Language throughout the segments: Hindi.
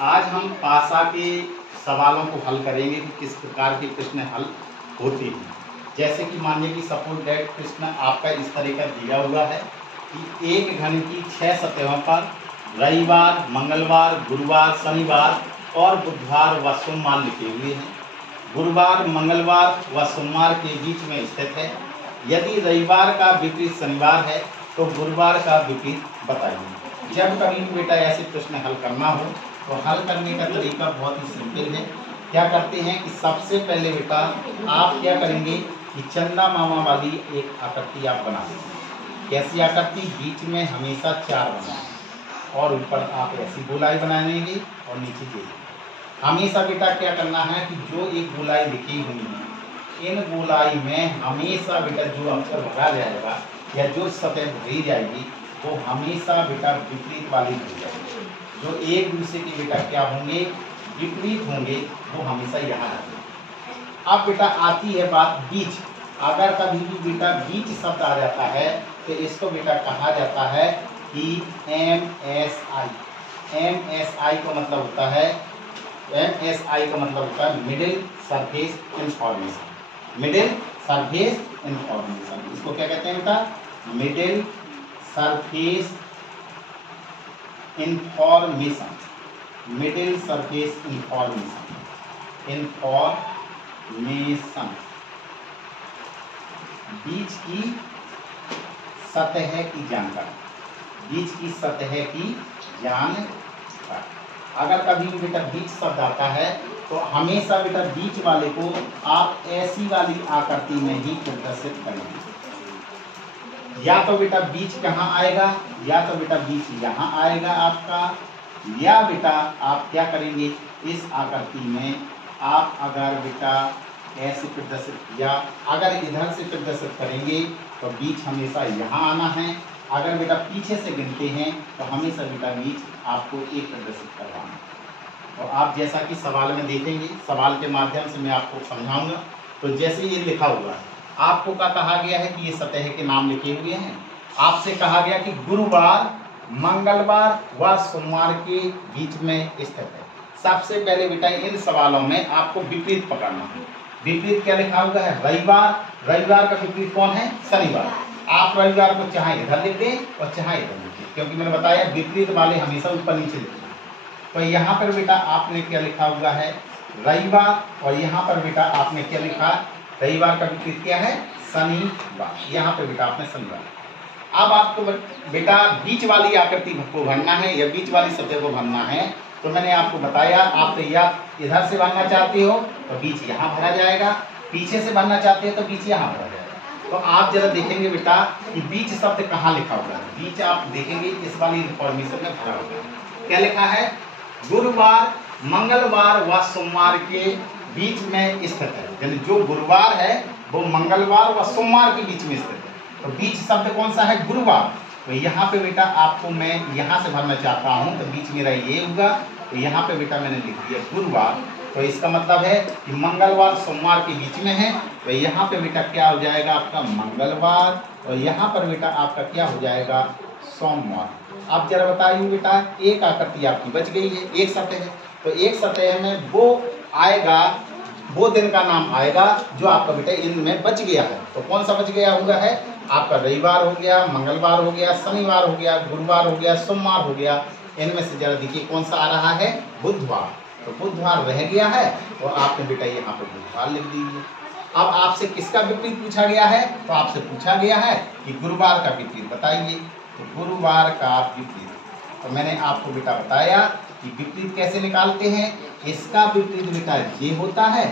आज हम पासा के सवालों को हल करेंगे कि किस प्रकार के प्रश्न हल होते हैं। जैसे कि मानिए कि सपोज दैट प्रश्न आपका इस तरह का दिया हुआ है कि एक घन की 6 सतहों पर रविवार, मंगलवार, गुरुवार, शनिवार और बुधवार व सोमवार लिखे हुए हैं। गुरुवार, मंगलवार व सोमवार के बीच में स्थित है। यदि रविवार का विपरीत शनिवार है तो गुरुवार का विपरीत बताइए। जब कभी भी बेटा ऐसे प्रश्न हल करना हो तो हल करने का तरीका बहुत ही सिंपल है। क्या करते हैं कि सबसे पहले बेटा आप क्या करेंगे कि चंदा मामा वाली एक आकृति आप बना देंगे। कैसी आकृति? बीच में हमेशा 4 बनाएं और ऊपर आप ऐसी गोलाई बना लेंगे और नीचे दे देंगे। हमेशा बेटा क्या करना है कि जो एक गोलाई लिखी हुई है इन गोलाई में हमेशा बेटा जो अक्षर भरा जाएगा या जो सतह भरी जाएगी वो हमेशा बेटा विपरीत वाली भरी जाएगी। जो एक दूसरे के बेटा क्या होंगे? विपरीत होंगे, वो हमेशा यहाँ आएंगे। अब बेटा आती है बात बीच। अगर कभी भी बेटा बीच शब्द आ जाता है तो इसको बेटा कहा जाता है कि MSI। MSI का मतलब होता है middle surface information. Middle surface information, इसको क्या कहते हैं बेटा? Middle surface information. Middle surface information बीच की सतह की जानकारी। बीच की सतह की जानकारी। अगर कभी भी बेटा बीच शब्द आता है तो हमेशा बेटा बीच वाले को आप ऐसी वाली आकृति में ही प्रदर्शित करेंगे। या तो बेटा बीच कहाँ आएगा, या तो बेटा बीच यहाँ आएगा आपका, या बेटा आप क्या करेंगे इस आकृति में आप अगर बेटा ऐसे प्रदर्शित किया, अगर इधर से प्रदर्शित करेंगे तो बीच हमेशा यहाँ आना है। अगर बेटा पीछे से गिनते हैं तो हमेशा बेटा बीच आपको एक प्रदर्शित करवाना है। और आप जैसा कि सवाल में देखेंगे, सवाल के माध्यम से मैं आपको समझाऊंगा। तो जैसे ये लिखा हुआ है, आपको क्या कहा गया है कि ये सतह के नाम लिखे हुए हैं। आपसे कहा गया कि गुरुवार, मंगलवार व सोमवार के बीच में स्थित है। सबसे पहले बेटा इन सवालों में आपको विपरीत पकड़ना है। विपरीत क्या लिखा हुआ है? रविवार। रविवार का विपरीत कौन है? शनिवार। आप रविवार को चाहे इधर लिख दें और चाहे इधर लिख दें, क्योंकि मैंने बताया विपरीत वाले हमेशा ऊपर नीचे लिखते हैं। तो यहाँ पर बेटा आपने क्या लिखा हुआ है? रविवार। और यहाँ पर बेटा आपने क्या लिखा? रविवार का विपरीत क्या है? शनिवार। यहाँ पर बेटा आपने शनिवार। अब आपको बेटा बीच वाली आकृति को भरना है या बीच वाली सतह को भरना है। तो मैंने आपको बताया, आप तो या इधर से भरना चाहते हो तो बीच यहाँ भरा जाएगा, पीछे से भरना चाहते हो तो बीच यहाँ भरा जाएगा। तो आप जरा देखेंगे बेटा कि बीच शब्द कहाँ लिखा हुआ है। बीच आप देखेंगे इस वाली इन्फॉर्मेशन में भरा हुआ है। क्या लिखा है? गुरुवार, मंगलवार व सोमवार के बीच में स्थित है। यानी जो गुरुवार है वो मंगलवार व सोमवार के बीच में स्थित है। तो बीच शब्द कौन सा है? गुरुवार। तो यहाँ पे बेटा आपको मैं यहाँ से भरना चाहता हूँ तो बीच मेरा ये होगा। तो यहाँ पे बेटा मैंने लिख दिया गुरुवार। तो इसका मतलब है कि मंगलवार सोमवार के बीच में है। तो यहाँ पे बेटा क्या हो जाएगा आपका? मंगलवार। और यहाँ पर बेटा आपका क्या हो जाएगा? सोमवार। आप जरा बताइए बेटा, एक आकृति आपकी बच गई है, एक सतह है। तो एक सतह में वो आएगा, वो दिन का नाम आएगा जो आपका बेटा इनमें बच गया है। तो कौन सा बच गया हुआ है? आपका रविवार हो गया, मंगलवार हो गया, शनिवार हो गया, गुरुवार हो गया, सोमवार हो गया। इनमें से जरा देखिए कौन सा आ रहा है? बुधवार। तो बुधवार रह गया है तो आपने बेटा यहाँ पर बुधवार लिख दीजिए। अब आपसे किसका विपरीत पूछा गया है? तो आपसे पूछा गया है कि गुरुवार का विपरीत बताइए। तो गुरुवार का विपरीत तो मैंने आपको बेटा बताया कि विपरीत कैसे निकालते हैं। इसका विपरीत बेटा ये होता है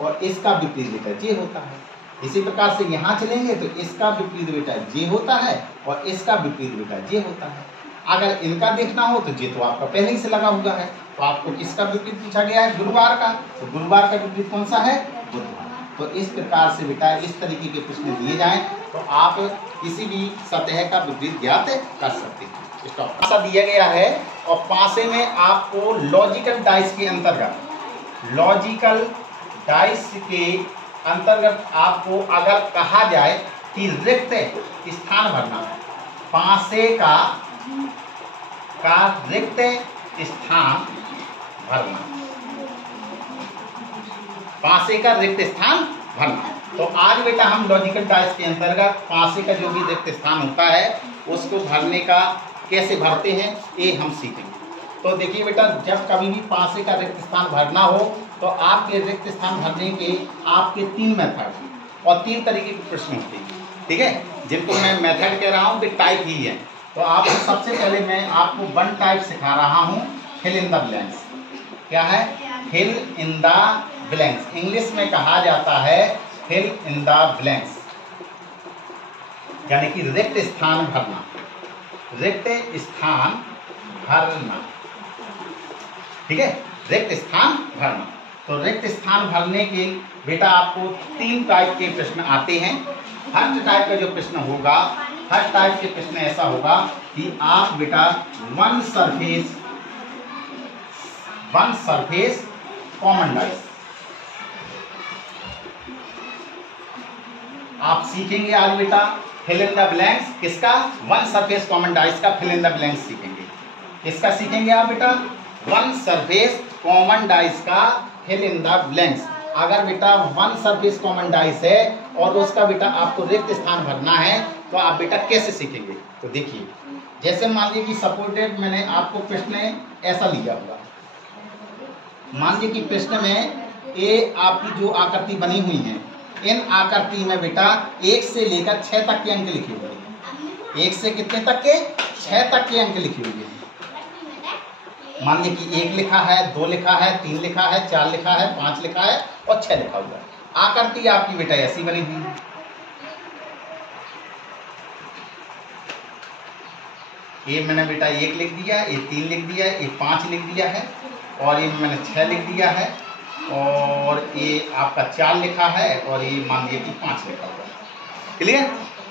और इसका विपरीत बेटा ये होता है। इसी प्रकार से यहाँ चलेंगे तो इसका विपरीत बेटा ये होता है और इसका विपरीत बेटा ये होता है। अगर इनका देखना हो तो ये तो आपका पहले ही से लगा हुआ है। तो आपको किसका विपरीत पूछा गया है? गुरुवार का। तो गुरुवार का विपरीत कौन सा है? बुधवार। तो इस प्रकार से बेटा इस तरीके के प्रश्न दिए जाएं तो आप किसी भी सतह का विपरीत ज्ञात कर सकते हैं। इसका पासा दिया गया है और पासे में आपको लॉजिकल डाइस के अंतर्गत आपको अगर कहा जाए कि रिक्त स्थान भरना, पासे का रिक्त स्थान भरना, पासे का रिक्त स्थान भरना। तो आज बेटा हम लॉजिकल डाइस के अंतर्गत पासे का जो भी रिक्त स्थान होता है उसको भरने का कैसे भरते हैं ये हम सीखेंगे। तो देखिए बेटा, जब कभी भी पासे का रिक्त स्थान भरना हो तो आपके रिक्त स्थान भरने के आपके 3 मेथड और 3 तरीके के प्रश्न होते हैं, ठीक है, जिनको मैं मेथड कह रहा हूँ कि टाइप ही है। तो आपको सबसे पहले मैं आपको 1 टाइप सिखा रहा हूँ, फिल इन द ब्लैंक्स। क्या है? Fill in the blanks. English में कहा जाता है फिल इन द ब्लैंक्स, यानी कि रिक्त स्थान भरना, रिक्त स्थान भरना, ठीक है, रिक्त स्थान भरना। तो रिक्त स्थान भरने के बेटा आपको 3 टाइप के प्रश्न आते हैं। फर्स्ट टाइप का जो प्रश्न होगा, फर्स्ट टाइप के प्रश्न ऐसा होगा कि आप बेटा वन सरफेस कॉमन डाइस आप सीखेंगे आज बेटा। फिल इन द ब्लैंक्स किसका? वन सरफेस कॉमन डाइस का फिल इन द ब्लैंक्स सीखेंगे। किसका सीखेंगे आप बेटा? वन सरफेस कॉमन डाइस का फिल इन द ब्लैंक्स। अगर बेटा वन सरफेस कॉमन डाइस है और उसका बेटा आपको रिक्त स्थान भरना है तो आप बेटा कैसे सीखेंगे? तो देखिए, जैसे मान लीजिए कि सपोर्टेड मैंने आपको प्रश्न ऐसा लिया होगा। मान लीजिए कि प्रश्न में ये आपकी जो आकृति बनी हुई है, इन आकृति में बेटा 1 से लेकर 6 तक के अंक लिखे हुए हैं। 1 से कितने तक के? 6 तक के अंक लिखे हुए हैं। मान लीजिए कि 1 लिखा है, 2 लिखा है, 3 लिखा है, 4 लिखा है, 5 लिखा है और 6 लिखा हुआ है। आकृति आपकी बेटा ऐसी बनी हुई है। ये मैंने बेटा 1 लिख दिया है, ये 3 लिख दिया है, ये 5 लिख दिया है और ये मैंने 6 लिख दिया है और ये आपका 4 लिखा है और ये मान लीजिए कि 5 लिखा हुआ है। क्लियर?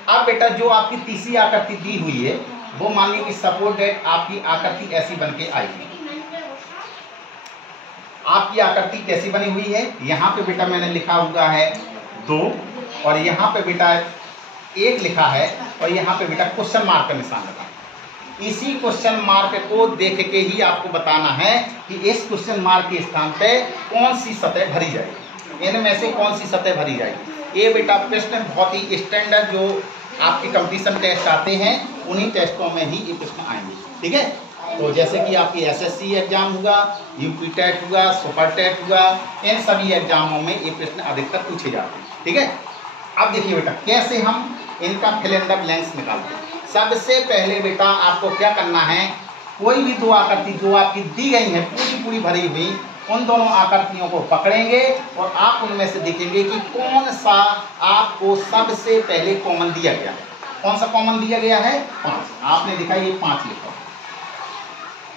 अब बेटा जो आपकी तीसरी आकृति दी हुई है वो मान लीजिए कि सपोर्टेड आपकी आकृति ऐसी बन के आएगी। आपकी आकृति कैसी बनी हुई है? यहाँ पे बेटा मैंने लिखा हुआ है 2 और यहाँ पे बेटा 1 लिखा है और यहाँ पे बेटा क्वेश्चन मार्क का निशान लगा। इसी क्वेश्चन मार्क को देख के ही आपको बताना है कि इस क्वेश्चन मार्क के स्थान पे कौन सी सतह भरी जाएगी, इनमें से कौन सी सतह भरी जाएगी। ये बेटा प्रश्न बहुत ही स्टैंडर्ड जो आपके कंपटीशन टेस्ट आते हैं उन्हीं टेस्टों में ही ये प्रश्न आएंगे, ठीक है। तो जैसे कि आपकी एसएससी एग्जाम हुआ, यूपी टेट हुआ, सुपर टेट हुआ, इन सभी एग्जामों में ये प्रश्न अधिकतर पूछे जाते हैं, ठीक है। अब देखिए बेटा कैसे हम इनका फिल इन द ब्लैंक्स निकालते हैं। सबसे पहले बेटा आपको क्या करना है, कोई भी 2 आकृति जो आपकी दी गई है पूरी भरी हुई, उन दोनों आकृतियों को पकड़ेंगे और आप उनमें से देखेंगे कि कौन सा आपको सबसे पहले कॉमन दिया गया है। कौन सा कॉमन दिया गया है? 5। आपने देखा ये 5 लिखा हुआ,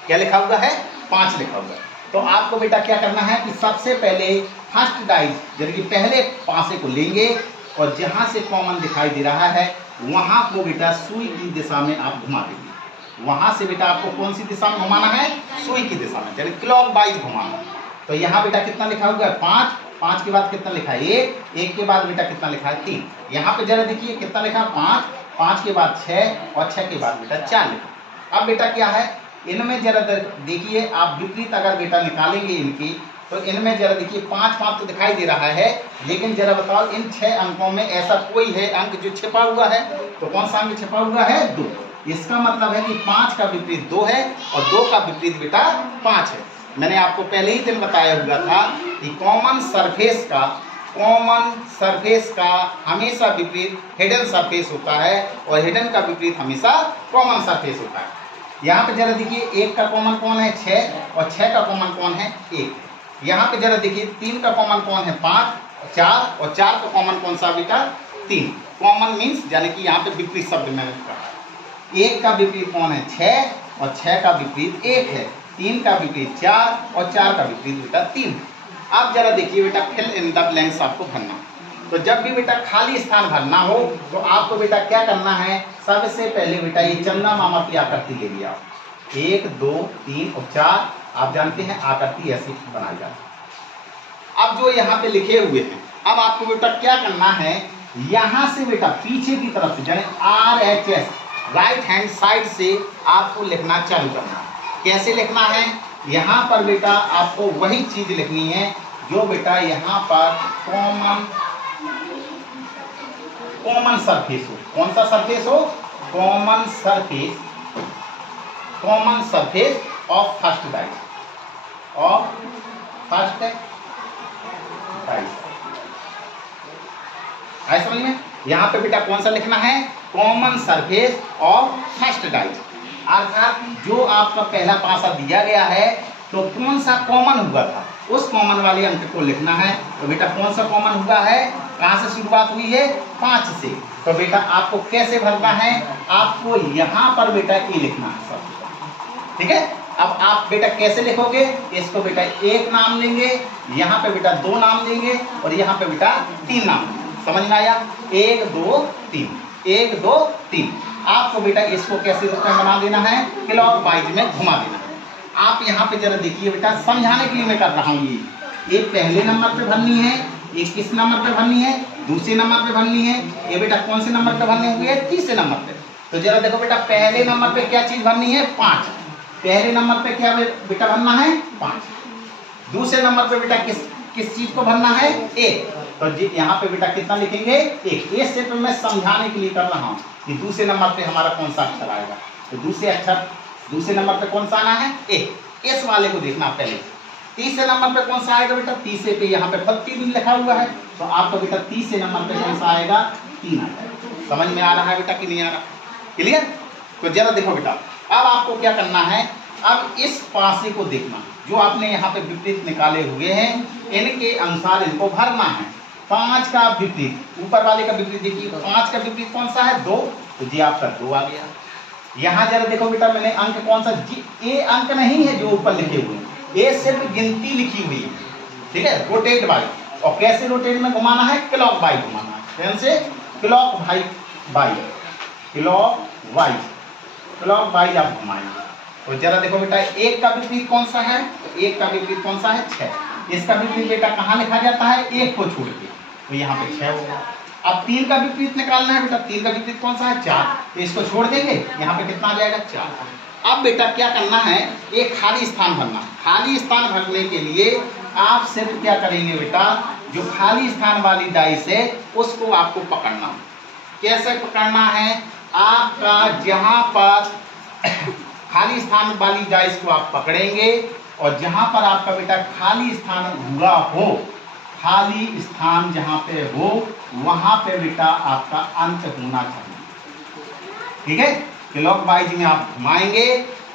क्या लिखा हुआ है? 5 लिखा हुआ है। तो आपको बेटा क्या करना है कि सबसे पहले फर्स्ट डाइस यानी कि पहले पासे को लेंगे और जहां से कॉमन दिखाई दे रहा है वहां को बेटा सुई की दिशा में आप घुमा देंगे। वहां से बेटा आपको कौन सी दिशा में घुमाना है? सुई की दिशा में, यानी क्लॉकवाइज घुमाना। तो यहाँ बेटा कितना लिखा हुआ है? 5। 5 के बाद कितना लिखा है? 1। 1 के बाद बेटा कितना लिखा है? 3। यहाँ पे जरा देखिए कितना लिखा है? 5। 5 के बाद 6 और 6 के बाद बेटा 4 लिखा। अब बेटा क्या है, इनमें जरा देखिए, आप विपरीत अगर बेटा निकालेंगे इनकी तो इनमें जरा देखिए 5 तो दिखाई दे रहा है, लेकिन जरा बताओ इन 6 अंकों में ऐसा कोई है अंक जो छिपा हुआ है? तो कौन सा अंक छिपा हुआ है? 2। इसका मतलब है कि 5 का विपरीत 2 है और 2 का विपरीत बेटा 5 है। मैंने आपको पहले ही दिन बताया हुआ था कि कॉमन सरफेस का हमेशा विपरीत हिडन सरफेस होता है और हिडन का विपरीत हमेशा कॉमन सरफेस होता है। यहाँ पे जरा देखिए 1 का कॉमन कौन है? 6 और 6 का कॉमन कौन है? 1। यहाँ पे जरा देखिए 3 का कॉमन कौन है? 5, 4 और 4 का कॉमन कौन सा बेटा? 3। कॉमन मीन्स यानी कि यहाँ पे विपरीत शब्द मैंने कहा। 1 का विपरीत कौन है? 6 और 6 का विपरीत 1 है। 3 का विपरीत 4 और 4 का विपरीत बेटा 3। अब जरा देखिए बेटा फिल इन द ब्लैंक्स आपको भरना। तो जब भी बेटा खाली स्थान भरना हो तो आपको बेटा क्या करना है? सबसे पहले बेटा ये चंदा मामा की आकृति ले लिया। 1, 2, 3 और 4 आप जानते हैं आकृति ऐसी बनाई जाती है। अब जो यहाँ पे लिखे हुए हैं, अब आपको बेटा क्या करना है, यहाँ से बेटा पीछे की तरफ से यानी RHS राइट हैंड साइड से आपको लिखना चालू करना है। कैसे लिखना है? यहाँ पर बेटा आपको वही चीज लिखनी है जो बेटा यहाँ पर कॉमन सरफेस हो। कौन सा सरफेस हो? Common surface of first dice, आए समझ में? यहाँ पे बेटा कौन सा लिखना है? Common surface of first dice, अर्थात जो आपका पहला पासा दिया गया है तो कौन सा कॉमन हुआ था उस कॉमन वाले अंक को लिखना है। तो बेटा कौन सा कॉमन हुआ है? कहाँ से शुरुआत हुई है? 5 से। तो बेटा आपको कैसे भरना है? आपको यहाँ पर बेटा ए लिखना है सब, ठीक है। अब आप बेटा कैसे लिखोगे? इसको बेटा 1 नाम लेंगे, यहाँ पे बेटा 2 नाम लेंगे और यहाँ पे बेटा 3 नाम लेंगे। समझ में आया? 1 2 3, 1 2 3। आपको बेटा इसको कैसे बना देना है? क्लॉकवाइज में घुमा देना है। आप यहाँ पे जरा देखिए बेटा, समझाने के लिए मैं कर रहा हूँ। ये पहले नंबर पे भरनी है, ये किस नंबर पे भरनी है? दूसरे नंबर पे भरनी है। ये बेटा कौन से नंबर पे भरनी होगी? तीसरे नंबर पे। तो जरा देखो बेटा, पहले नंबर पे क्या चीज भरनी है? 5। पहले नंबर पे क्या बेटा भरना है? 5। दूसरे नंबर पे बेटा किस चीज को भरना है? 1। तो यहाँ पे बेटा कितना लिखेंगे? 1। ये सिर्फ मैं समझाने के लिए कर रहा हूँ कि दूसरे नंबर पे हमारा कौन सा अक्षर आएगा। तो दूसरे नंबर पे कौन सा आना है? 1। इस वाले को देखना पहले। तीसरे नंबर पे कौन सा आएगा बेटा? तीसरे पे यहाँ पे 3 लिखा हुआ है, तो आपको बेटा तीसरे नंबर पे कौन सा आएगा? 3 आएगा। समझ में आ रहा है बेटा कि नहीं आ रहा? क्लियर? तो जरा देखो बेटा, अब आपको क्या करना है? अब इस पासे को देखना, जो आपने यहाँ पे विपरीत निकाले हुए हैं इनके अनुसार इनको भरना है। 5 का विपरीत, ऊपर वाले का विपरीत देखिए, 5 का विपरीत कौन सा है? 2। तो जी आपका 2 आ गया। यहाँ जरा देखो बेटा, मैंने अंक कौन सा? जी ये अंक नहीं है जो ऊपर लिखे हुए हैं, ये सिर्फ गिनती लिखी हुई है, ठीक है। रोटेट बाई, और कैसे रोटेट में घुमाना है? क्लॉक बाई घुमाना है। कैसे? क्लॉक वाइज आप घुमाएंगे। तो जरा देखो बेटा, 1 का विपरीत कौन सा है? तो 1 का विपरीत कौन सा है? 6। इसका विपरीत बेटा कहाँ लिखा जाता है? 1 को छोड़ के, तो यहाँ पे 6 होगा। अब 3 का विपरीत निकालना है बेटा, 3 का विपरीत कौन सा है? 4। तो इसको छोड़ देंगे, यहाँ पे कितना आ जाएगा? 4। अब बेटा क्या करना है? एक खाली स्थान भरना। खाली स्थान भरने के लिए आप सिर्फ क्या करेंगे बेटा, जो खाली स्थान वाली डाइस है उसको आपको पकड़ना। कैसे पकड़ना है? आपका जहाँ पर खाली स्थान वाली डाइस को आप पकड़ेंगे और जहाँ पर आपका बेटा खाली स्थान हुआ हो, खाली स्थान जहाँ पे हो वहाँ पे बेटा आपका अंत होना चाहिए, ठीक है। क्लॉकवाइज में आप घुमाएंगे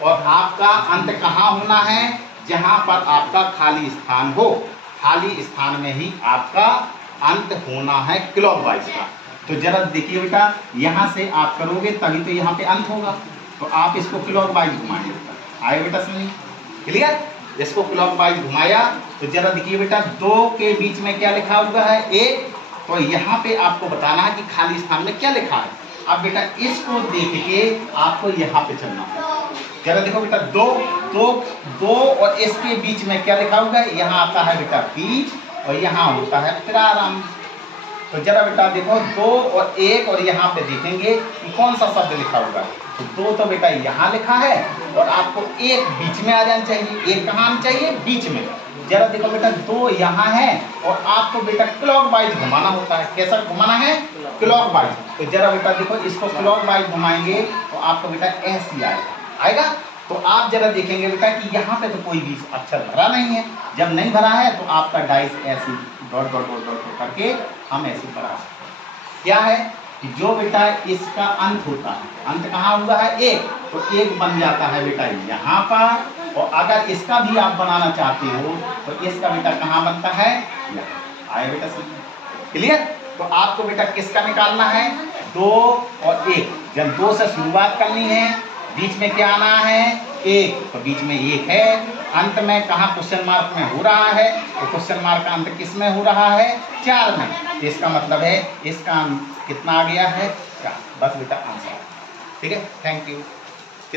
और आपका अंत कहाँ होना है? जहाँ पर आपका खाली स्थान हो, खाली स्थान में ही आपका अंत होना है क्लॉकवाइज का। तो जरा देखिए बेटा, यहाँ से आप करोगे तभी तो यहाँ पे अंत होगा। तो आप इसको क्लॉकवाइज घुमाइए। आए बेटा समझिए? क्लियर? इसको क्लॉकवाइज घुमाया तो जरा देखिए बेटा, 2 के बीच में क्या लिखा हुआ है? 1। तो यहाँ पे आपको बताना है कि खाली स्थान में क्या लिखा है। अब बेटा इसको देख के आपको यहाँ पे चलना है। जरा देखो बेटा, 2 और इसके बीच में क्या लिखा हुआ है? यहाँ आता है बेटा बीच और यहाँ होता है प्रारंभ। तो जरा बेटा देखो, 2 और 1 और यहाँ पे देखेंगे कि कौन सा शब्द लिखा हुआ है। तो 2 तो बेटा यहाँ लिखा है और आपको 1 बीच में आ जाना चाहिए। 1 कहाँ आना चाहिए? बीच में। जरा देखो बेटा, 2 यहाँ है और आपको बेटा क्लॉकवाइज घुमाना होता है। कैसा घुमाना है? क्लॉकवाइज। तो जरा बेटा देखो, इसको क्लॉकवाइज घुमाएंगे तो आपको बेटा ऐसे आएगा। तो आप जरा देखेंगे बेटा कि यहाँ पे तो कोई भी अक्षर भरा नहीं है। जब नहीं भरा है तो आपका डाइस ऐसी डॉट डॉट डॉट डॉट करके हम ऐसे भरा। क्या है कि जो बेटा इसका अंत होता है, अंत कहाँ हुआ है? 1। तो 1 बन जाता है बेटा यहाँ पर, और अगर इसका भी आप बनाना चाहते हो तो इसका बेटा कहाँ बनता है? यहाँ। आए बेटा समझ? क्लियर? तो आपको बेटा किसका निकालना है? 2 और 1। जब 2 से शुरुआत करनी है, बीच में क्या आना है? 1। तो बीच में 1 है। अंत में कहाँ क्वेश्चन मार्क में हो रहा है? तो क्वेश्चन मार्क का अंत किस में हो रहा है? 4 में। तो इसका मतलब है इसका कितना आ गया है? 4। बस बेटा आंसर। ठीक है, थैंक यू।